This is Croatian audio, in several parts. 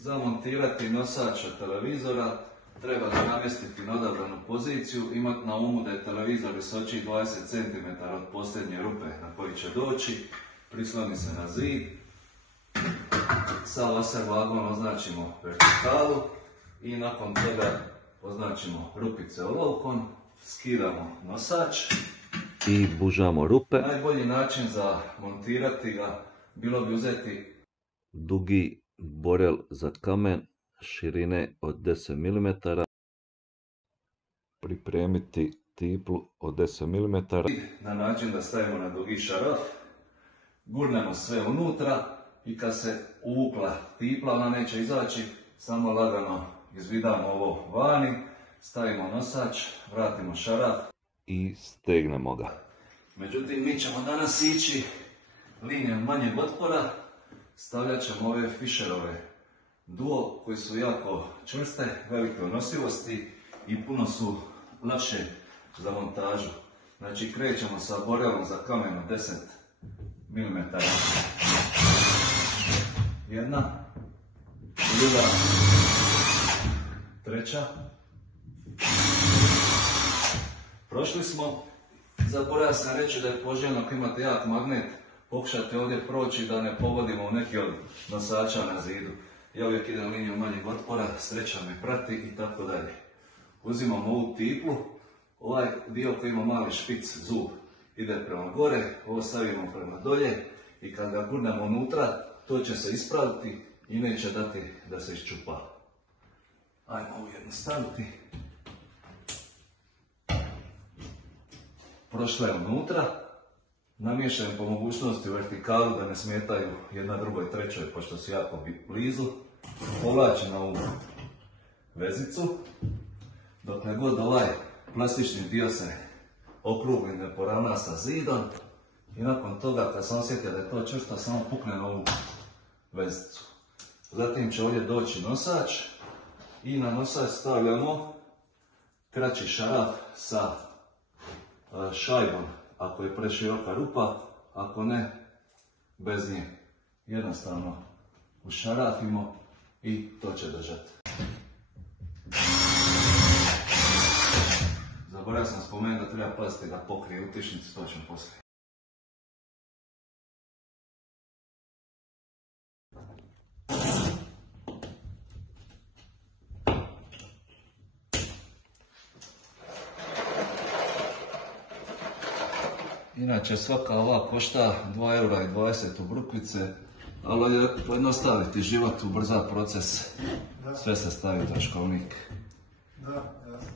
Za montirati nosača televizora treba ga namjestiti na odabranu poziciju, imati na umu da je televizor visočiji 20 cm od posljednje rupe na koji će doći, prisloni se na zid, sa laser vagom označimo vertikalu i nakon toga označimo rupice olovkom, skidamo nosač i bužamo rupe. Najbolji način za montirati ga bilo bi uzeti dugi borel za kamen širine od 10 mm, pripremiti tiplu od 10 mm na način da stavimo na dugi šaraf, gurnemo sve unutra i kad se uvukla tipla, ona neće izaći, samo lagano izvidamo ovo vani, stavimo nosač, vratimo šaraf i stegnemo ga. Međutim, mi ćemo danas ići linijom manjeg otpora, stavljat ćemo ove Fischerove Duo koji su jako čvrste, velike nosivosti i puno su lakše za montažu. Znači krećemo sa borelom za kamen od 10 mm. Jedna, druga, treća. Prošli smo. Zaboravio sam reći da je poželjno ako imate jak magnet, pokušati ovdje proći da ne pogodimo u neki od nosača na zidu. Ja uvijek idem liniju manjeg otpora, sreća me prati i tako dalje. Uzimamo ovu tiplu, ovaj dio koji ima mali špic, zub, ide prema gore, ovo stavimo prema dolje i kad ga gurnemo unutra, to će se ispraviti i neće dati da se iščupa. Ajmo ovu jednu staviti. Prošla je unutra, namješajem po mogućnosti u vertikalu da ne smetaju jedna drugoj trećoj pošto su jako blizu. Povlačim na ovu vezicu, dokle god ovaj plastični dio se okrugli, ne poravna sa zidom i nakon toga kad sam osjetio da je to čvrsto, samo pukne na ovu vezicu. Zatim će ovdje doći nosač i na nosač stavljamo kraći šaraf sa šajbom, ako je preširoka rupa, ako ne, bez nje. Jednostavno ušarafimo i to će držati. Zaboravio sam spomenuti da treba paziti da pokrije utičnicu, to ćemo poslije. Inače svaka ova košta 2,20 € u Brukvice, ali je pojednostaviti život, ubrza proces, sve se stavi u troškovnik. Da, jasno.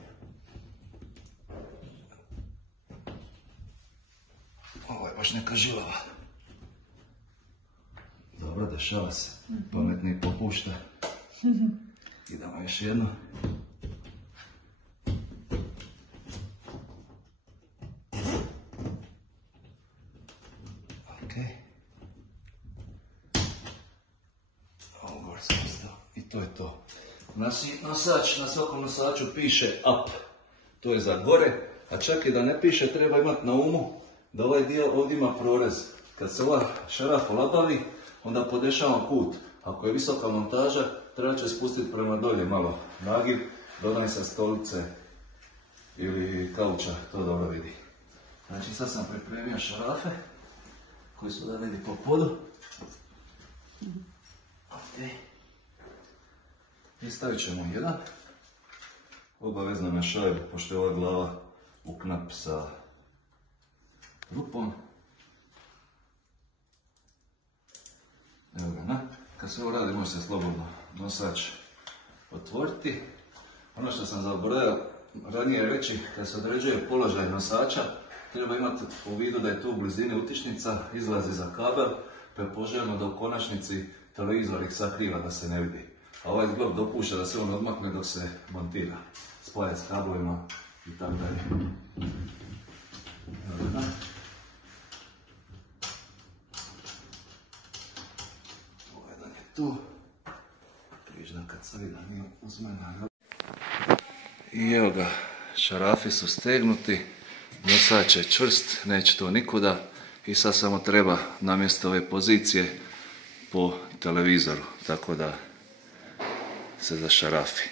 Ovo je baš neka žilava. Dobro, dešava se, pametni popušta. Idemo još jedno. I to je to. Nosač, na svakom nosaču piše up, to je za gore, a čak i da ne piše treba imati na umu da ovaj dio ovdje ima prorez. Kad se ova šaraf olabavi, onda podešava kut. Ako je visoka montaža, treba će spustiti prema dolje malo nagib, dodaj sa stolice ili kauča, to dobro vidi. Znači sad sam pripremio šarafe koji su da vidi po podu. Okay. I stavit ćemo jedan, obavezno na šajbu, pošto je ova glava u knap sa rupom. Evo ga, kad se ovo radi može se slobodno nosač otvoriti. Ono što sam zaboravio ranije reći, kad se određuje položaj nosača, treba imati u vidu da je tu u blizini utičnica, izlazi za kabel, pa je poželjno da u konačnici televizor ih sakriva da se ne vidi. A ovaj zglob dopušta da se on odmakne dok se montira. Spaja s kablovima i tako dalje. Ovaj dan je tu. Križna kad se vidi da nije uzmena. I evo ga, šarafi su stegnuti. Nosač je čvrst, neće to nikuda. I sad samo treba namjestiti ove pozicije po televizoru. Tako da se zašarafi.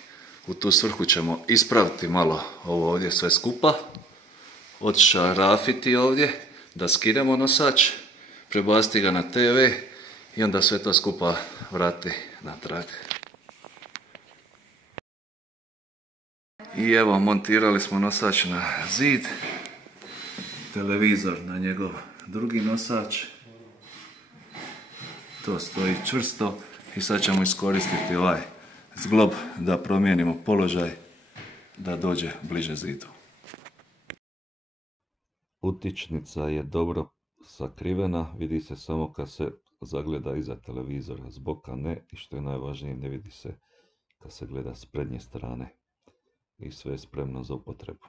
U tu svrhu ćemo ispraviti malo ovo ovdje sve skupa, odšarafiti ovdje, da skinemo nosač, prebaciti ga na TV i onda sve to skupa vrati natrag. I evo, montirali smo nosač na zid, televizor na njegov drugi nosač. To stoji čvrsto i sad ćemo iskoristiti ovaj zglob da promijenimo položaj da dođe bliže zidu. Utičnica je dobro sakrivena, vidi se samo kad se zagleda iza televizora, zboka ne, i što je najvažnije, ne vidi se kad se gleda s prednje strane. I sve je spremno za upotrebu.